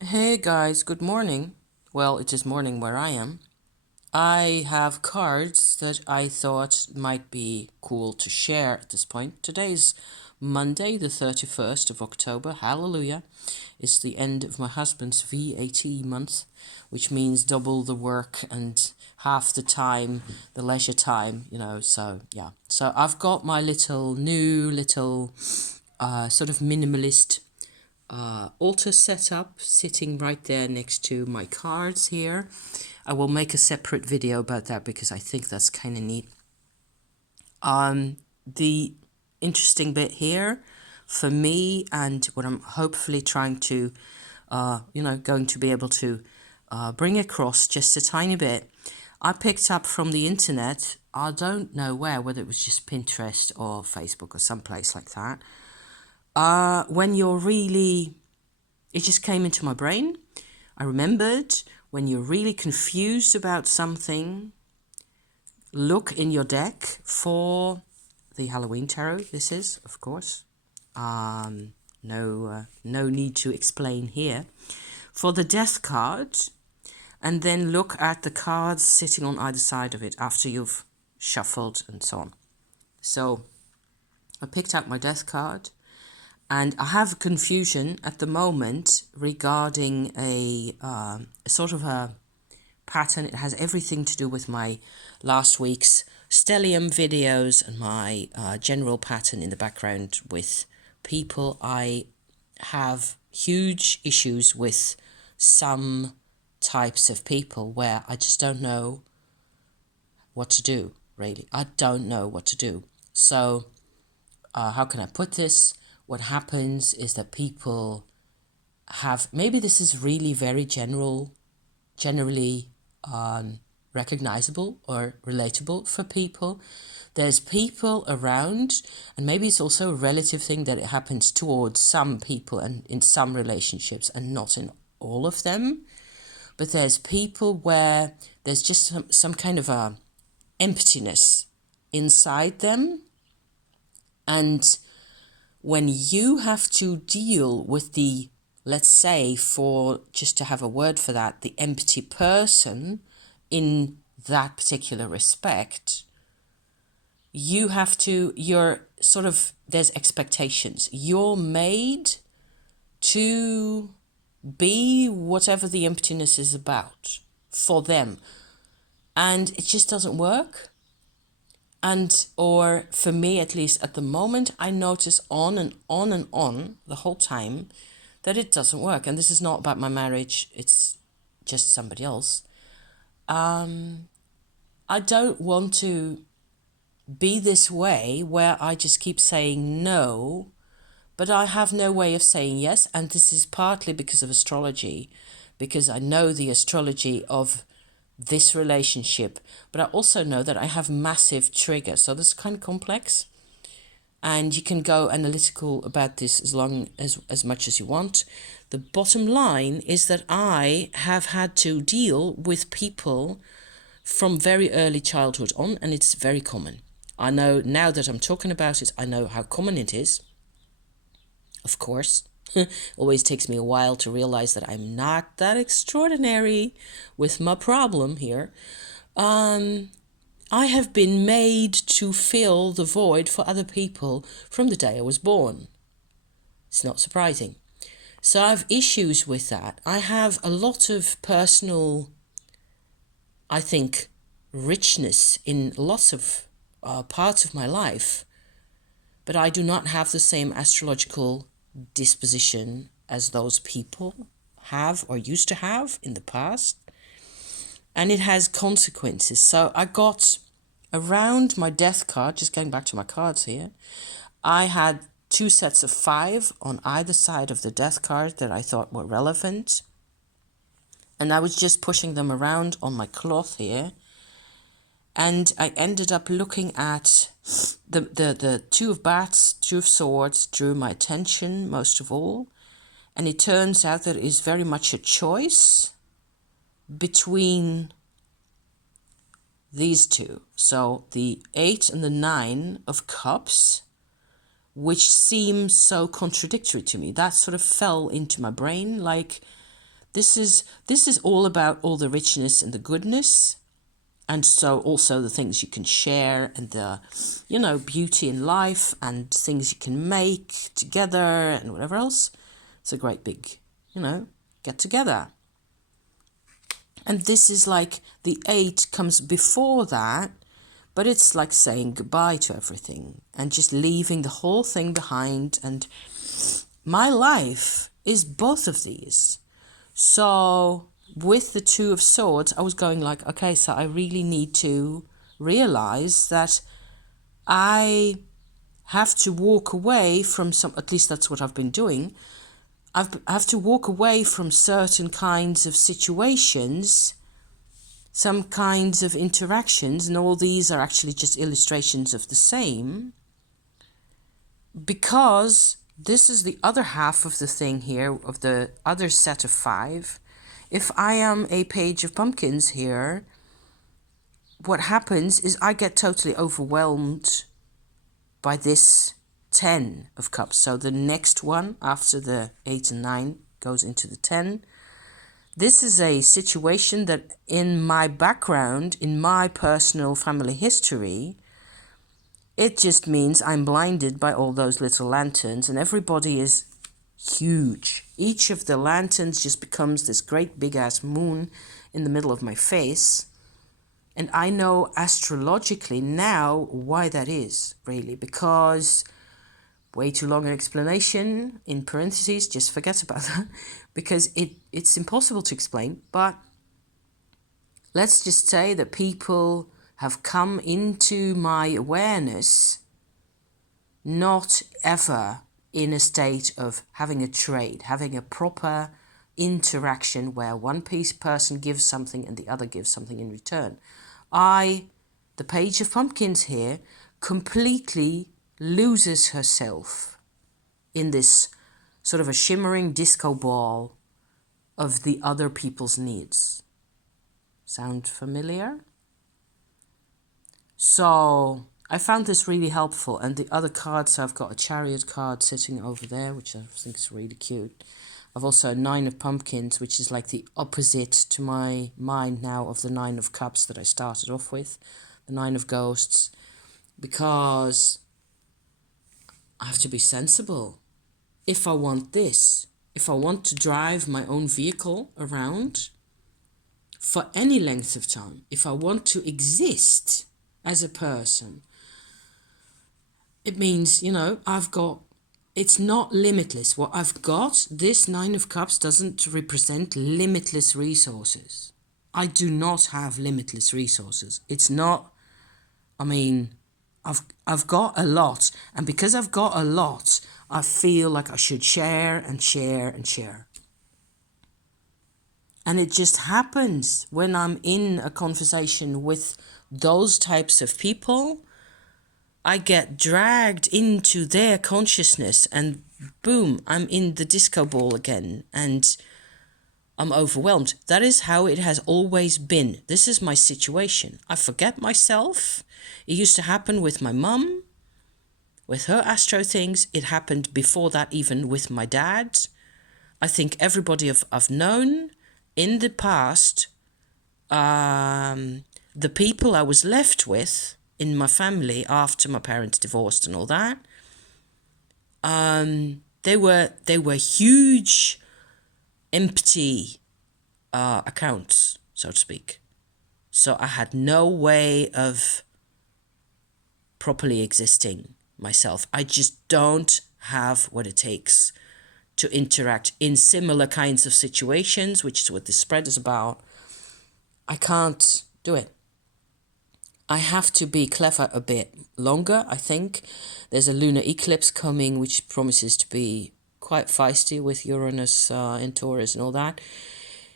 Hey guys, good morning. Well, it is morning where I am. I have cards that I thought might be cool to share at this point. Today's Monday, the 31st of October. Hallelujah. It's the end of my husband's VAT month, which means double the work and half the time, the leisure time. So yeah. So I've got my little sort of minimalist altar setup sitting right there next to my cards here. I will make a separate video about that because I think that's kind of neat. The interesting bit here for me, and what I'm hopefully trying to, going to be able to bring across just a tiny bit, I picked up from the internet. I don't know whether it was just Pinterest or Facebook or someplace like that. When you're really It just came into my brain. I remembered when you're really confused about something, look in your deck for the Halloween tarot. This is, of course. No need to explain here. For the death card, and then look at the cards sitting on either side of it after you've shuffled and so on. So I picked out my death card. And I have confusion at the moment regarding a sort of a pattern. It has everything to do with my last week's stellium videos and my general pattern in the background with people. I have huge issues with some types of people where I just don't know what to do, really. I don't know what to do. So how can I put this? What happens is that people have, maybe this is really very generally recognizable or relatable for people. There's people around, and maybe it's also a relative thing that it happens towards some people and in some relationships and not in all of them. But there's people where there's just some kind of a emptiness inside them. And when you have to deal with the, let's say, for just to have a word for that, the empty person in that particular respect, there's expectations. You're made to be whatever the emptiness is about for them. And it just doesn't work. Or for me, at least at the moment, I notice on and on and on the whole time that it doesn't work. And this is not about my marriage, it's just somebody else. I don't want to be this way where I just keep saying no, but I have no way of saying yes. And this is partly because of astrology, because I know the astrology of this relationship, but I also know that I have massive triggers. So this is kind of complex, and you can go analytical about this as much as you want. The bottom line is that I have had to deal with people from very early childhood on, and it's very common. I know now that I'm talking about it, I know how common it is. Of course, always takes me a while to realize that I'm not that extraordinary with my problem here. I have been made to fill the void for other people from the day I was born. It's not surprising. So I have issues with that. I have a lot of personal, I think, richness in lots of parts of my life, but I do not have the same astrological disposition as those people have or used to have in the past. And it has consequences. So I got around my death card, just going back to my cards here, I had 2 sets of 5 on either side of the death card that I thought were relevant. And I was just pushing them around on my cloth here. And I ended up looking at the 2 of bats, 2 of swords, drew my attention most of all. And it turns out that it is very much a choice between these two. So the 8 and the 9 of cups, which seems so contradictory to me. That sort of fell into my brain like, This is all about all the richness and the goodness, and so also the things you can share, and the, you know, beauty in life, and things you can make together, and whatever else. It's a great big, you know, get together. And this is like the 8 comes before that, but it's like saying goodbye to everything and just leaving the whole thing behind. And my life is both of these. So with the 2 of Swords, I was going like, okay, so I really need to realize that I have to walk away from some, at least that's what I've been doing. I have to walk away from certain kinds of situations, some kinds of interactions, and all these are actually just illustrations of the same, because this is the other half of the thing here, of the other set of 5. If I am a Page of Pumpkins here, what happens is I get totally overwhelmed by this 10 of Cups. So the next one after the 8 and 9 goes into the 10. This is a situation that in my background, in my personal family history, it just means I'm blinded by all those little lanterns, and everybody is huge. Each of the lanterns just becomes this great big ass moon in the middle of my face. And I know astrologically now why that is, really, because way too long an explanation, in parentheses, just forget about that, because it's impossible to explain. But let's just say that people have come into my awareness not ever in a state of having a trade, having a proper interaction where one person gives something and the other gives something in return. The Page of Pumpkins here, completely loses herself in this sort of a shimmering disco ball of the other people's needs. Sound familiar? So I found this really helpful. And the other cards, so I've got a Chariot card sitting over there, which I think is really cute. I've also a 9 of Pumpkins, which is like the opposite to my mind now of the 9 of Cups that I started off with. The 9 of Ghosts. Because I have to be sensible. If I want this, if I want to drive my own vehicle around for any length of time, if I want to exist as a person, it means, you know, it's not limitless. What I've got, this 9 of Cups doesn't represent limitless resources. I do not have limitless resources. It's not, I mean, I've got a lot, and because I've got a lot, I feel like I should share and share and share. And it just happens when I'm in a conversation with those types of people, I get dragged into their consciousness, and boom, I'm in the disco ball again, and I'm overwhelmed. That is how it has always been. This is my situation. I forget myself. It used to happen with my mum, with her astro things. It happened before that even with my dad. I think everybody I've known in the past, the people I was left with in my family after my parents divorced and all that, they were huge, empty accounts, so to speak. So I had no way of properly existing myself. I just don't have what it takes to interact in similar kinds of situations, which is what this spread is about. I can't do it. I have to be clever a bit longer, I think. There's a lunar eclipse coming, which promises to be quite feisty with Uranus in Taurus and all that.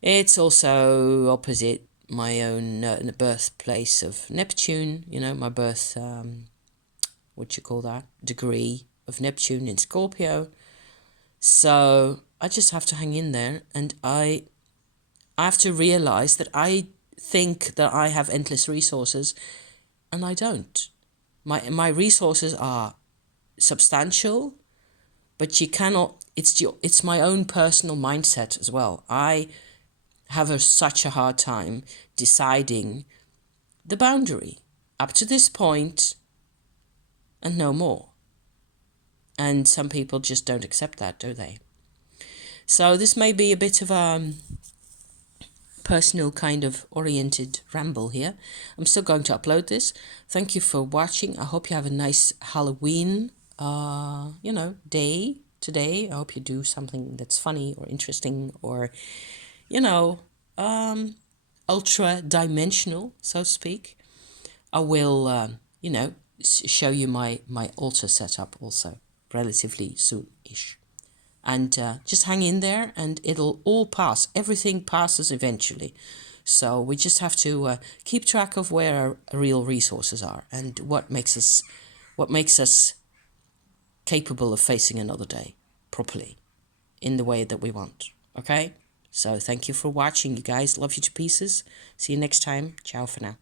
It's also opposite my own birthplace of Neptune, you know, my birth, degree of Neptune in Scorpio. So I just have to hang in there, and I have to realize that I think that I have endless resources, and I don't. My resources are substantial, but you cannot it's my own personal mindset as well. I have such a hard time deciding the boundary up to this point and no more. And some people just don't accept that, do they? So this may be a bit of a personal kind of oriented ramble here. I'm still going to upload this. Thank you for watching. I hope you have a nice Halloween, day today. I hope you do something that's funny or interesting or, ultra dimensional, so to speak. I will, show you my altar setup also relatively soon-ish. And just hang in there and it'll all pass. Everything passes eventually. So we just have to keep track of where our real resources are and what makes us capable of facing another day properly in the way that we want. Okay? So thank you for watching, you guys. Love you to pieces. See you next time. Ciao for now.